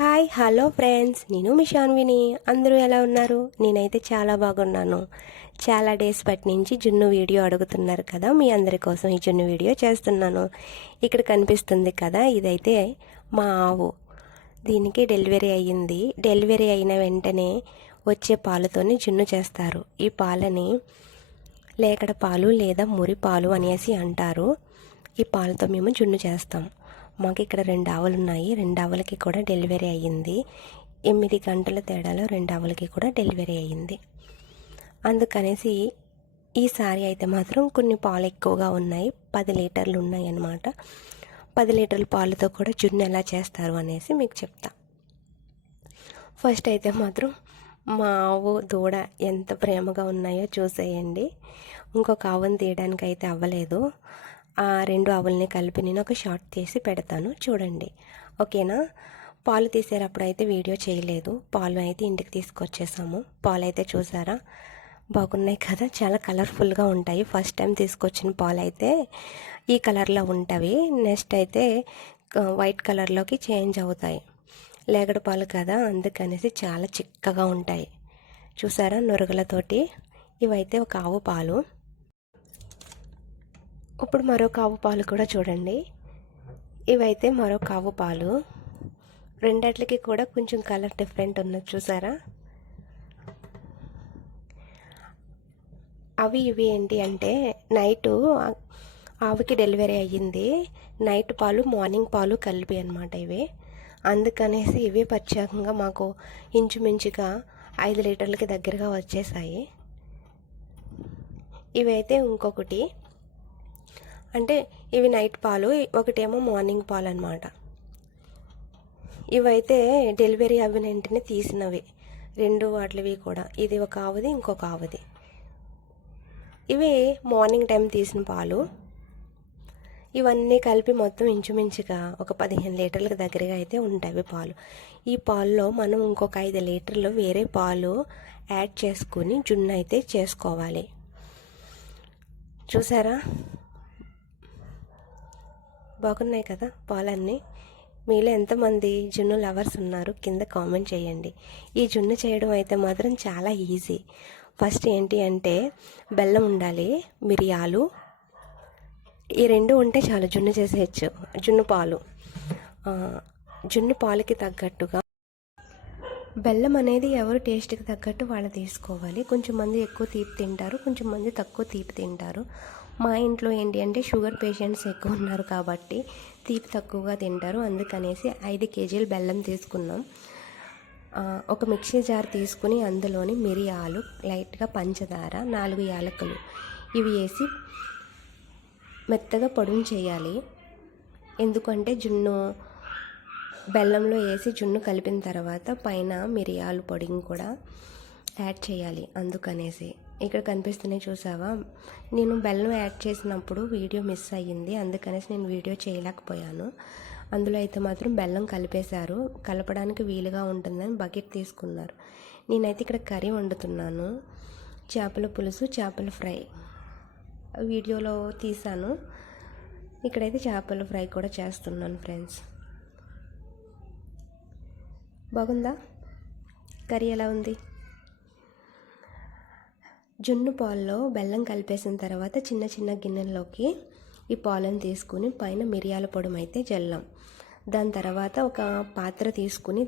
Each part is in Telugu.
Hi hello friends. నేను మిషాన్విని అందరూ ఎలా ఉన్నారు? నేనైతే చాలా బాగున్నాను. చాలా డేస్ బట్టి నుంచి జున్ను వీడియో అడుగుతున్నారు కదా మీ అందరి కోసం ఈ జున్ను వీడియో చేస్తున్నాను. ఇక్కడ కనిపిస్తుంది కదా ఇదైతే మా ఆవు. దీనికి డెలివరీ అయ్యింది. డెలివరీ అయిన వెంటనే వచ్చే పాలతోని జున్ను చేస్తారు. ఈ పాలని లేకడ పాలు లేదా మురి పాలు అనేసి అంటారు. ఈ పాలతో మేము జున్ను చేస్తాం. మాకు ఇక్కడ రెండు ఆవులు ఉన్నాయి రెండు ఆవులకి కూడా డెలివరీ అయ్యింది. ఎనిమిది గంటల తేడాలో రెండు ఆవులకి కూడా డెలివరీ అయ్యింది. అందుకనేసి ఈసారి అయితే మాత్రం కొన్ని పాలు ఎక్కువగా ఉన్నాయి. పది లీటర్లు ఉన్నాయి అన్నమాట. పది లీటర్ల పాలతో కూడా జున్ను ఎలా చేస్తారు అనేసి మీకు చెప్తా. ఫస్ట్ అయితే మాత్రం మా ఆవు దూడ ఎంత ప్రేమగా ఉన్నాయో చూసేయండి. ఇంకొక ఆవును తీయడానికి అయితే అవ్వలేదు. ఆ రెండు ఆవుల్ని కలిపి నేను ఒక షార్ట్ తీసి పెడతాను. చూడండి. ఓకేనా? పాలు తీసేటప్పుడు అయితే వీడియో చేయలేదు. పాలు అయితే ఇంటికి తీసుకొచ్చేసాము. పాలు అయితే చూసారా? బాగున్నాయి కదా? చాలా కలర్ఫుల్గా ఉంటాయి. ఫస్ట్ టైం తీసుకొచ్చిన పాలు అయితే ఈ కలర్లో ఉంటవి. నెక్స్ట్ అయితే వైట్ కలర్లోకి చేంజ్ అవుతాయి. లేగడ పాలు కదా? అందుకనేసి చాలా చిక్కగా ఉంటాయి. చూసారా? నురుగులతోటి. ఇవైతే ఒక ఆవు పాలు. ఇప్పుడు మరో కావు పాలు కూడా చూడండి. ఇవైతే మరో కావు పాలు. రెండట్లకి కూడా కొంచెం కలర్ డిఫరెంట్ ఉన్నది చూసారా? అవి ఇవి ఏంటి అంటే నైటు ఆవుకి డెలివరీ అయ్యింది. నైట్ పాలు మార్నింగ్ పాలు కలిపి అనమాట ఇవి. అందుకనేసి ఇవి ప్రత్యేకంగా మాకు ఇంచుమించుగా ఐదు లీటర్లకి దగ్గరగా వచ్చేసాయి. ఇవైతే ఇంకొకటి. అంటే ఇవి నైట్ పాలు ఒకటేమో మార్నింగ్ పాలు అనమాట ఇవైతే డెలివరీ అవిన వెంటనే తీసినవి. రెండు వాటివి కూడా. ఇది ఒక ఆవుది ఇంకొక ఆవుది. ఇవి మార్నింగ్ టైం తీసిన పాలు. ఇవన్నీ కలిపి మొత్తం ఇంచుమించుగా ఒక పదిహేను లీటర్లకు దగ్గరగా అయితే ఉంటాయి పాలు. ఈ పాల్లో మనం ఇంకొక ఐదు లీటర్లు వేరే పాలు యాడ్ చేసుకుని జున్ను అయితే చేసుకోవాలి. చూసారా? బాగున్నాయి కదా పాలన్నీ. మీలో ఎంతమంది జున్ను లవర్స్ ఉన్నారు కింద కామెంట్ చేయండి. ఈ జున్ను చేయడం అయితే మాత్రం చాలా ఈజీ. ఫస్ట్ ఏంటి అంటే బెల్లం ఉండాలి మిరియాలు. ఈ రెండు ఉంటే చాలు జున్ను చేసేయచ్చు జున్ను పాలు. జున్ను పాలకి తగ్గట్టుగా బెల్లం అనేది ఎవరు టేస్ట్కి తగ్గట్టు వాళ్ళు తీసుకోవాలి. కొంచెం మంది ఎక్కువ తీపి తింటారు కొంచెం మంది తక్కువ తీపి తింటారు. మా ఇంట్లో ఏంటి అంటే షుగర్ పేషెంట్స్ ఎక్కువ ఉన్నారు కాబట్టి తీపి తక్కువగా తింటారు. అందుకనేసి ఐదు కేజీలు బెల్లం తీసుకున్నాం. ఒక మిక్సీ జార్ తీసుకుని అందులోని మిరియాలు లైట్గా పంచదార నాలుగు యాలకులు ఇవి వేసి మెత్తగా పొడుము చేయాలి. ఎందుకంటే జున్ను బెల్లంలో వేసి జున్ను కలిపిన తర్వాత పైన మిరియాలు పొడిని కూడా యాడ్ చేయాలి అందుకనేసి. ఇక్కడ కనిపిస్తున్నాయి చూసావా? నేను బెల్లం యాడ్ చేసినప్పుడు వీడియో మిస్ అయ్యింది అందుకనేసి నేను వీడియో చేయలేకపోయాను. అందులో అయితే మాత్రం బెల్లం కలిపేశారు. కలపడానికి వీలుగా ఉంటుందని బకెట్ తీసుకున్నారు. నేనైతే ఇక్కడ కర్రీ వండుతున్నాను. చేపల పులుసు చేపల ఫ్రై వీడియోలో తీసాను ఇక్కడైతే చేపల ఫ్రై కూడా చేస్తున్నాను ఫ్రెండ్స్. బాగుందా? కర్రీ ఎలా ఉంది? జున్ను పాల్లో బెల్లం కలిపేసిన తర్వాత చిన్న చిన్న గిన్నెల్లోకి ఈ పాలను తీసుకుని పైన మిరియాల పొడి అయితే జల్లాం. దాని తర్వాత ఒక పాత్ర తీసుకుని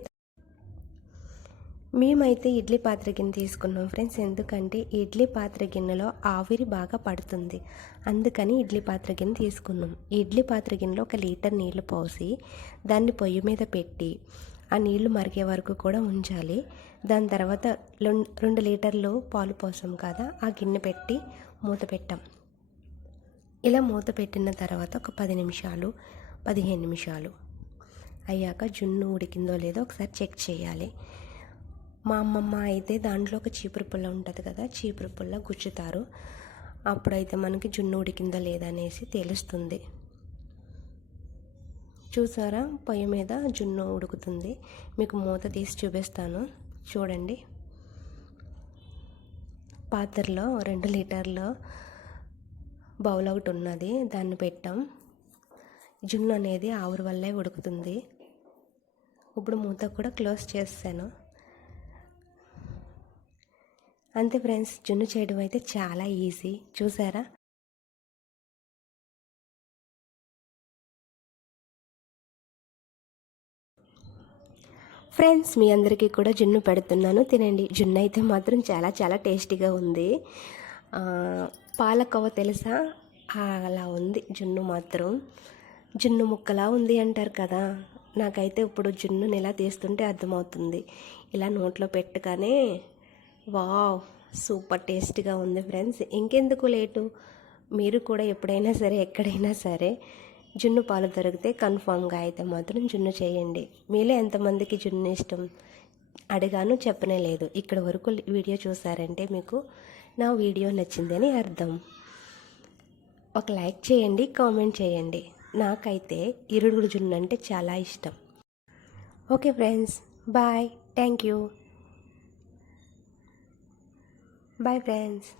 మేమైతే ఇడ్లీ పాత్ర గిన్నె తీసుకున్నాం ఫ్రెండ్స్. ఎందుకంటే ఇడ్లీ పాత్ర గిన్నెలో ఆవిరి బాగా పడుతుంది. అందుకని ఇడ్లీ పాత్ర గిన్నె తీసుకున్నాం. ఇడ్లీ పాత్ర గిన్నెలో ఒక లీటర్ నీళ్ళు పోసి దాన్ని పొయ్యి మీద పెట్టి ఆ నీళ్ళు మరిగే వరకు కూడా ఉంచాలి. దాని తర్వాత రెండు లీటర్లు పాలు పోసాం కదా ఆ గిన్నె పెట్టి మూత పెట్టాం. ఇలా మూత పెట్టిన తర్వాత ఒక పది నిమిషాలు పదిహేను నిమిషాలు అయ్యాక జున్ను ఉడికిందో లేదో ఒకసారి చెక్ చేయాలి. మా అమ్మమ్మ అయితే దాంట్లో ఒక చీపురు పుల్ల ఉంటుంది కదా చీపురు పుల్ల గుచ్చుతారు. అప్పుడైతే మనకి జున్ను ఉడికిందో లేదనేసి తెలుస్తుంది. చూసారా? పొయ్యి మీద జున్ను ఉడుకుతుంది. మీకు మూత తీసి చూపిస్తాను. చూడండి. పాత్రలో రెండు లీటర్లు బౌల్ ఒకటి ఉన్నది. దాన్ని పెట్టాం. జున్ను అనేది ఆవురు వల్లే ఉడుకుతుంది. ఇప్పుడు మూత కూడా క్లోజ్ చేస్తాను. అంతే ఫ్రెండ్స్ జున్ను చేయడం అయితే చాలా ఈజీ. చూసారా? ఫ్రెండ్స్ మీ అందరికీ కూడా జున్ను పెడుతున్నాను. తినండి. జున్ను అయితే మాత్రం చాలా చాలా టేస్టీగా ఉంది. ఆ, పాలకోవ తెలుసా? అలా ఉంది జున్ను మాత్రం. జున్ను ముక్కలా ఉంది అంటారు కదా. నాకైతే ఇప్పుడు జున్నుని ఇలా తీస్తుంటే అర్థమవుతుంది. ఇలా నోట్లో పెట్టగానే వావ్ సూపర్ టేస్టీగా ఉంది ఫ్రెండ్స్. ఇంకెందుకు లేటు? మీరు కూడా ఎప్పుడైనా సరే ఎక్కడైనా సరే జున్ను పాలు దొరికితే కన్ఫామ్గా అయితే మాత్రం జున్ను చేయండి. మీలో ఎంతమందికి జున్ను ఇష్టం? అడిగాను చెప్పనే లేదు. ఇక్కడ వరకు వీడియో చూసారంటే మీకు నా వీడియో నచ్చిందని అర్థం. ఒక లైక్ చేయండి కామెంట్ చేయండి. నాకైతే ఇరుడుగుడు జున్ను అంటే చాలా ఇష్టం. Okay friends bye. Thank you. Bye friends.